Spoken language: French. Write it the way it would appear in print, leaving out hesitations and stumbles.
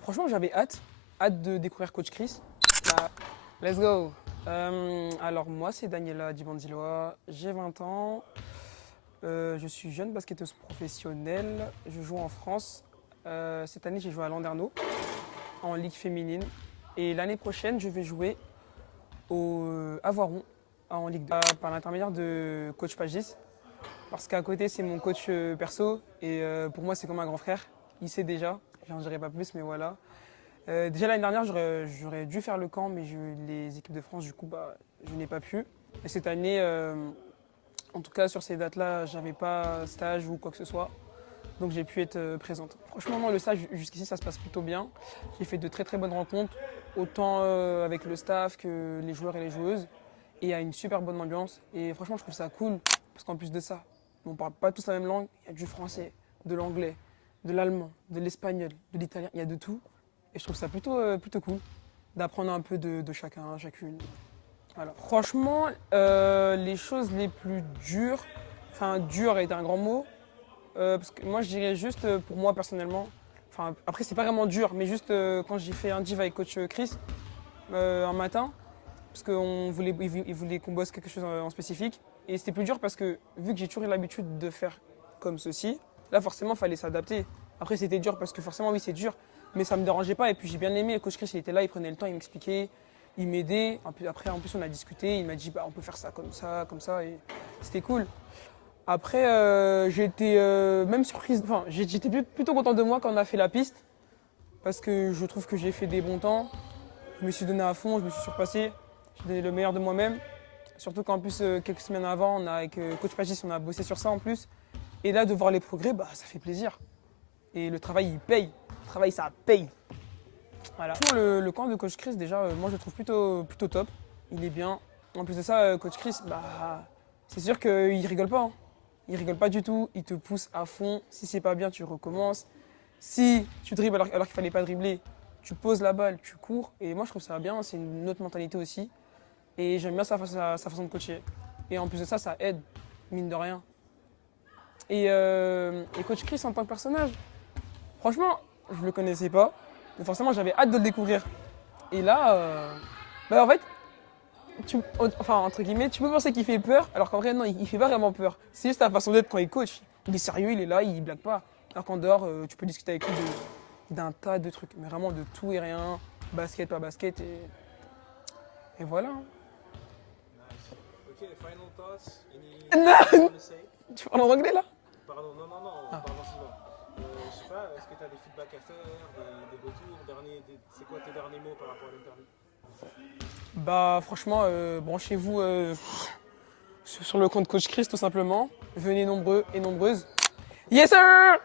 Franchement, j'avais hâte de découvrir Coach Chris. Bah, let's go. Alors moi, c'est Daniela Dibandiloa, j'ai 20 ans. Je suis jeune basketteuse professionnelle. Je joue en France. Cette année, j'ai joué à Landerneau en Ligue féminine. Et l'année prochaine, je vais jouer au Avoiron en Ligue 2 par l'intermédiaire de Coach Pagis. Parce qu'à côté, c'est mon coach perso. Et pour moi, c'est comme un grand frère. Il sait déjà. J'en dirai pas plus, mais voilà. Déjà l'année dernière, j'aurais dû faire le camp, mais j'ai eu les équipes de France, du coup, je n'ai pas pu. Et cette année, en tout cas sur ces dates-là, j'avais pas stage ou quoi que ce soit, donc j'ai pu être présente. Franchement, non, le stage jusqu'ici, ça se passe plutôt bien. J'ai fait de très très bonnes rencontres, autant avec le staff que les joueurs et les joueuses. Et il y a une super bonne ambiance. Et franchement, je trouve ça cool, parce qu'en plus de ça, on ne parle pas tous la même langue. Il y a du français, de l'anglais, de l'allemand, de l'espagnol, de l'italien, il y a de tout. Et je trouve ça plutôt cool d'apprendre un peu de chacun, chacune. Voilà. Franchement, les choses les plus dures, enfin dur est un grand mot, parce que moi je dirais juste pour moi personnellement, enfin après c'est pas vraiment dur, mais juste quand j'ai fait un div avec coach Chris un matin, parce il voulait qu'on bosse quelque chose en spécifique, et c'était plus dur parce que vu que j'ai toujours eu l'habitude de faire comme ceci, là forcément il fallait s'adapter. Après c'était dur parce que forcément oui c'est dur, mais ça me dérangeait pas et puis j'ai bien aimé. Le coach Chris il était là, il prenait le temps, il m'expliquait, il m'aidait. Après en plus on a discuté, il m'a dit on peut faire ça comme ça et c'était cool. Après j'étais même surprise, enfin j'étais plutôt content de moi quand on a fait la piste parce que je trouve que j'ai fait des bons temps. Je me suis donné à fond, je me suis surpassé, j'ai donné le meilleur de moi-même. Surtout qu'en plus quelques semaines avant, avec coach Pagis, on a bossé sur ça en plus. Et là de voir les progrès, ça fait plaisir. Et le travail il paye. Le travail ça paye. Voilà. Le camp de coach Chris, déjà, moi je le trouve plutôt top. Il est bien. En plus de ça, coach Chris, c'est sûr qu'il rigole pas. Hein. Il rigole pas du tout. Il te pousse à fond. Si c'est pas bien, tu recommences. Si tu dribbles alors qu'il fallait pas dribbler, tu poses la balle, tu cours. Et moi je trouve ça bien. C'est une autre mentalité aussi. Et j'aime bien sa façon de coacher. Et en plus de ça, ça aide, mine de rien. Et coach Chris en tant que personnage, franchement, je le connaissais pas. Mais forcément, j'avais hâte de le découvrir. Et là, en fait, entre guillemets, tu peux penser qu'il fait peur, alors qu'en vrai, non, il fait pas vraiment peur. C'est juste la façon d'être quand il coach. Il est sérieux, il est là, il blague pas. Alors qu'en dehors, tu peux discuter avec lui d'un tas de trucs, mais vraiment de tout et rien, basket, pas basket, et voilà. Ok, final thoughts. Non. Want to say? Tu parles en anglais là? Pardon, non, on parle en chinois. Je sais pas, est-ce que tu as des feedbacks à faire, des retours, c'est quoi tes derniers mots par rapport à l'interview? Franchement, branchez-vous sur le compte Coach Chris tout simplement. Venez nombreux et nombreuses. Yes sir!